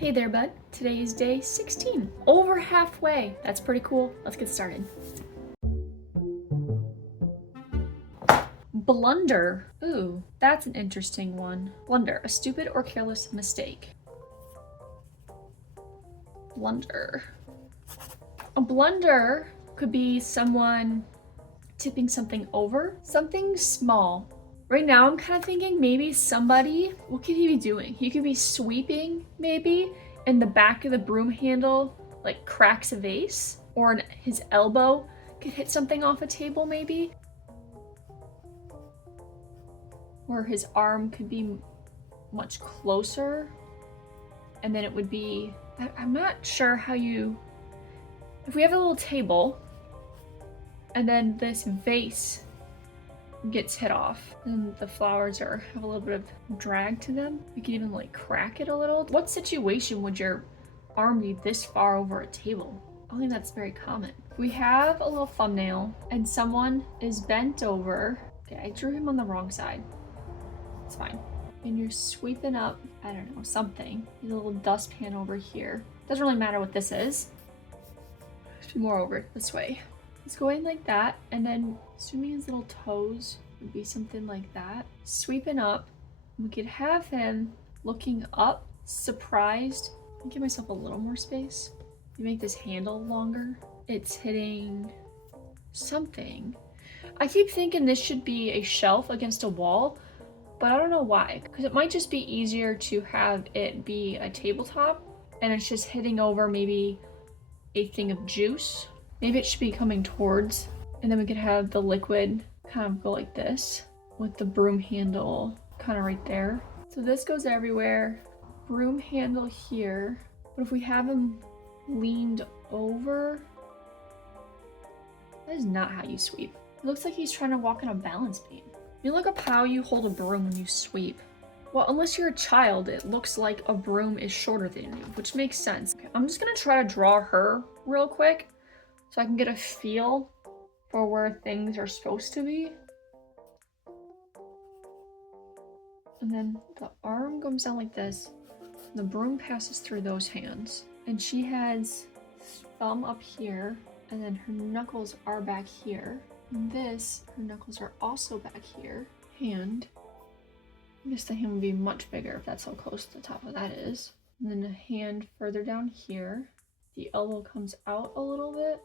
Hey there, bud. Today is day 16. Over halfway. That's pretty cool. Let's get started. Blunder. Ooh, that's an interesting one. Blunder, a stupid or careless mistake. Blunder. A blunder could be someone tipping something over, something small. Right now, I'm kind of thinking maybe somebody, what could he be doing? He could be sweeping, maybe, and the back of the broom handle, like, cracks a vase, or his elbow could hit something off a table, maybe. Or his arm could be much closer, and then it would be, I'm not sure how you, if we have a little table, and then this vase gets hit off and the flowers have a little bit of drag to them. You can even like crack it a little. What situation would your arm be this far over a table? I think that's very common. We have a little thumbnail and someone is bent over. Okay, I drew him on the wrong side. It's fine. And you're sweeping up, I don't know, something. There's a little dustpan over here. Doesn't really matter what this is. There's more over this way. He's going like that, and then assuming his little toes would be something like that. Sweeping up, we could have him looking up, surprised. I'll give myself a little more space. You make this handle longer. It's hitting something. I keep thinking this should be a shelf against a wall, but I don't know why. Because it might just be easier to have it be a tabletop, and it's just hitting over maybe a thing of juice. Maybe it should be coming towards, and then we could have the liquid kind of go like this with the broom handle kind of right there. So this goes everywhere. Broom handle here. But if we have him leaned over, that is not how you sweep. It looks like he's trying to walk on a balance beam. You look up how you hold a broom when you sweep. Well, unless you're a child, it looks like a broom is shorter than you, which makes sense. Okay, I'm just gonna try to draw her real quick, so I can get a feel for where things are supposed to be. And then the arm comes down like this. And the broom passes through those hands. And she has thumb up here, and then her knuckles are back here. And this, her knuckles are also back here. Hand. I guess the hand would be much bigger if that's how close to the top of that is. And then the hand further down here. The elbow comes out a little bit.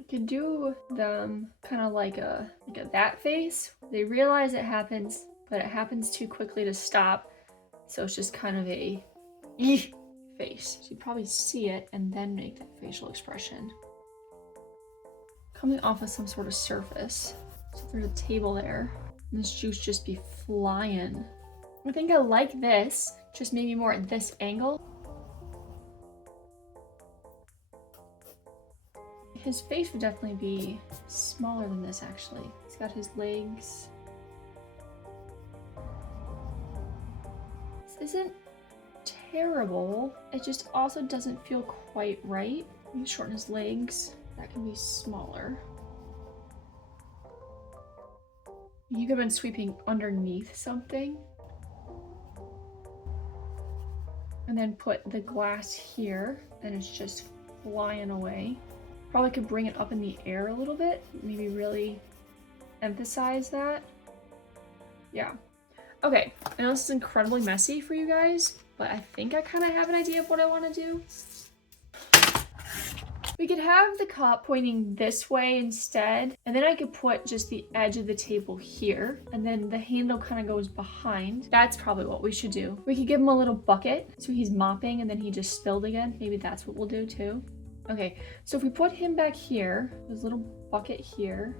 I could do them kind of like a that face. They realize it happens, but it happens too quickly to stop. So it's just kind of a face. So you'd probably see it and then make that facial expression. Coming off of some sort of surface. So there's a table there. And this juice just be flying. I think I like this, just maybe more at this angle. His face would definitely be smaller than this, actually. He's got his legs. This isn't terrible. It just also doesn't feel quite right. Maybe shorten his legs. That can be smaller. You could have been sweeping underneath something. And then put the glass here, and it's just flying away. Probably could bring it up in the air a little bit, maybe really emphasize that. Yeah. Okay, I know this is incredibly messy for you guys, but I think I kind of have an idea of what I want to do. We could have the cup pointing this way instead, and then I could put just the edge of the table here, and then the handle kind of goes behind. That's probably what we should do. We could give him a little bucket, so he's mopping and then he just spilled again. Maybe that's what we'll do too. Okay, so if we put him back here, there's a little bucket here,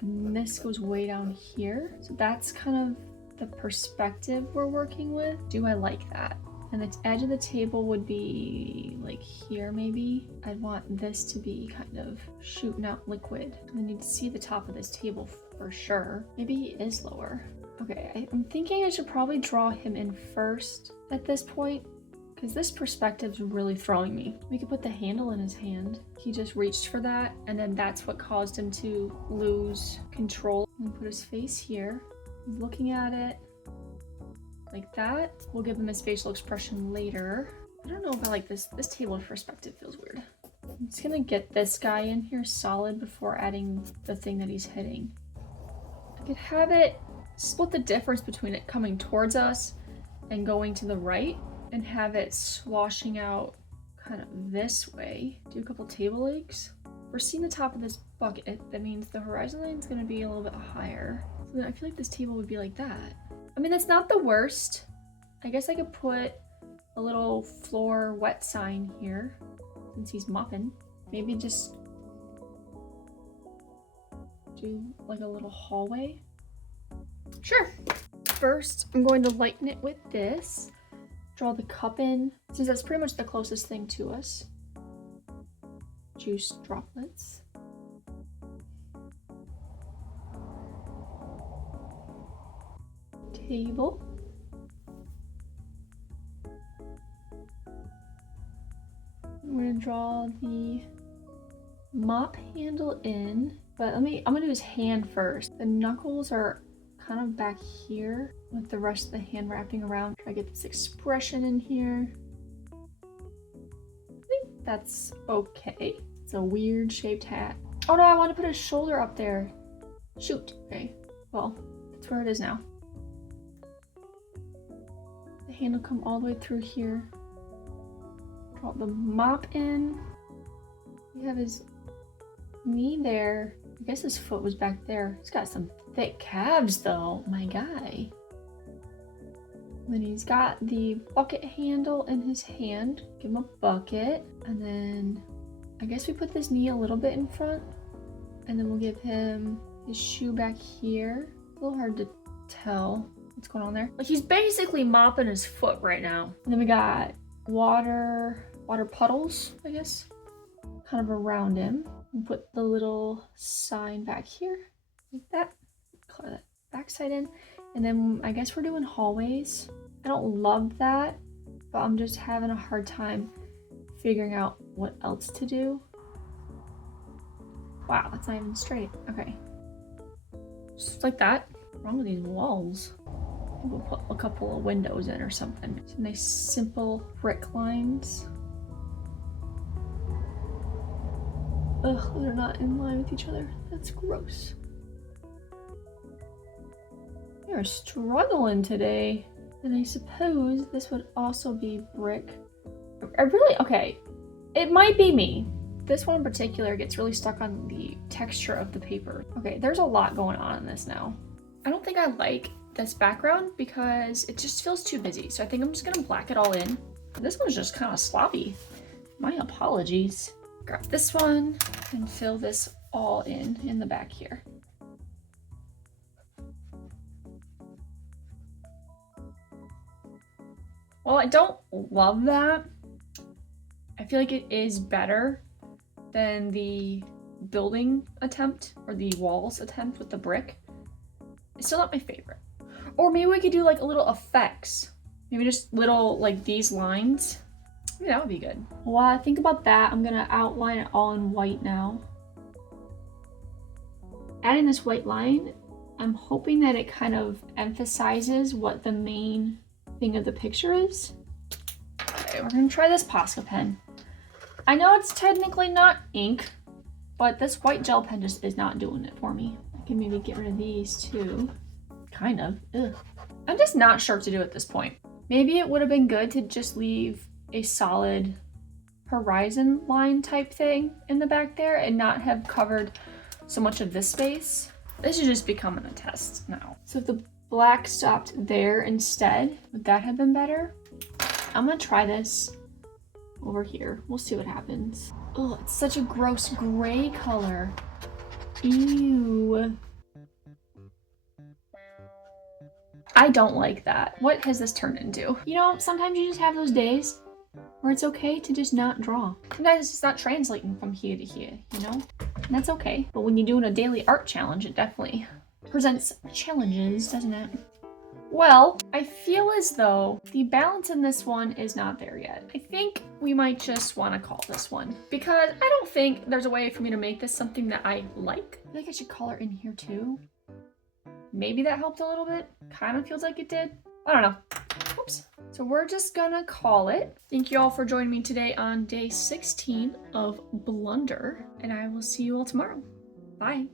and this goes way down here. So that's kind of the perspective we're working with. Do I like that? And the edge of the table would be like here maybe. I'd want this to be kind of shooting out liquid. And then you'd see the top of this table for sure. Maybe he is lower. Okay, I'm thinking I should probably draw him in first at this point, because this perspective's really throwing me. We could put the handle in his hand. He just reached for that, and then that's what caused him to lose control. And put his face here. He's looking at it. like that. We'll give him his facial expression later. I don't know if I like this. This table perspective feels weird. I'm just gonna get this guy in here solid before adding the thing that he's hitting. I could have it split the difference between it coming towards us and going to the right, and have it swashing out kind of this way. Do a couple table legs. We're seeing the top of this bucket. That means the horizon line is going to be a little bit higher. So then I feel like this table would be like that. I mean, that's not the worst. I guess I could put a little floor wet sign here since he's mopping. Maybe just do like a little hallway. Sure. First, I'm going to lighten it with this. Draw the cup in, since that's pretty much the closest thing to us. Juice droplets. Table. I'm gonna draw the mop handle in, but I'm gonna do his hand first. The knuckles are kind of back here with the rest of the hand wrapping around. Try to get this expression in here. I think that's okay. It's a weird shaped hat. Oh no, I want to put his shoulder up there. Shoot. Okay, well, that's where it is now. The hand will come all the way through here. Draw the mop in. We have his knee there. I guess his foot was back there. He's got some thick calves though, my guy. Then he's got the bucket handle in his hand. Give him a bucket. And then I guess we put this knee a little bit in front. And then we'll give him his shoe back here. It's a little hard to tell what's going on there. Like he's basically mopping his foot right now. And then we got water puddles, I guess, kind of around him. And put the little sign back here, like that. Color that backside in. And then I guess we're doing hallways. I don't love that, but I'm just having a hard time figuring out what else to do. Wow, that's not even straight. Okay. Just like that. What's wrong with these walls? We'll put a couple of windows in or something. Some nice simple brick lines. Ugh, they're not in line with each other. That's gross. We are struggling today. And I suppose this would also be brick. Okay, it might be me. This one in particular gets really stuck on the texture of the paper. Okay, there's a lot going on in this now. I don't think I like this background because it just feels too busy. So I think I'm just gonna black it all in. This one's just kind of sloppy. My apologies. Grab this one and fill this all in the back here. Well, I don't love that. I feel like it is better than the building attempt or the walls attempt with the brick. It's still not my favorite. Or maybe we could do like a little effects. Maybe just little like these lines. Maybe that would be good. While I think about that, I'm gonna outline it all in white now. Adding this white line, I'm hoping that it kind of emphasizes what the main thing of the picture is. Okay, we're gonna try this Posca pen. I know it's technically not ink, but this white gel pen just is not doing it for me. I can maybe get rid of these too. Kind of. Ugh. I'm just not sure what to do at this point. Maybe it would have been good to just leave a solid horizon line type thing in the back there and not have covered so much of this space. This is just becoming a test now. So if the black stopped there instead, would that have been better? I'm gonna try this over here. We'll see what happens. Oh, it's such a gross gray color. Ew. I don't like that. What has this turned into? You know, sometimes you just have those days where it's okay to just not draw. Sometimes it's just not translating from here to here, you know? And that's okay. But when you're doing a daily art challenge, it definitely presents challenges, doesn't it? Well, I feel as though the balance in this one is not there yet. I think we might just want to call this one because I don't think there's a way for me to make this something that I like. I think I should color in here too. Maybe that helped a little bit. Kind of feels like it did. I don't know. Oops. So we're just gonna call it. Thank you all for joining me today on day 16 of Blunder, and I will see you all tomorrow. Bye.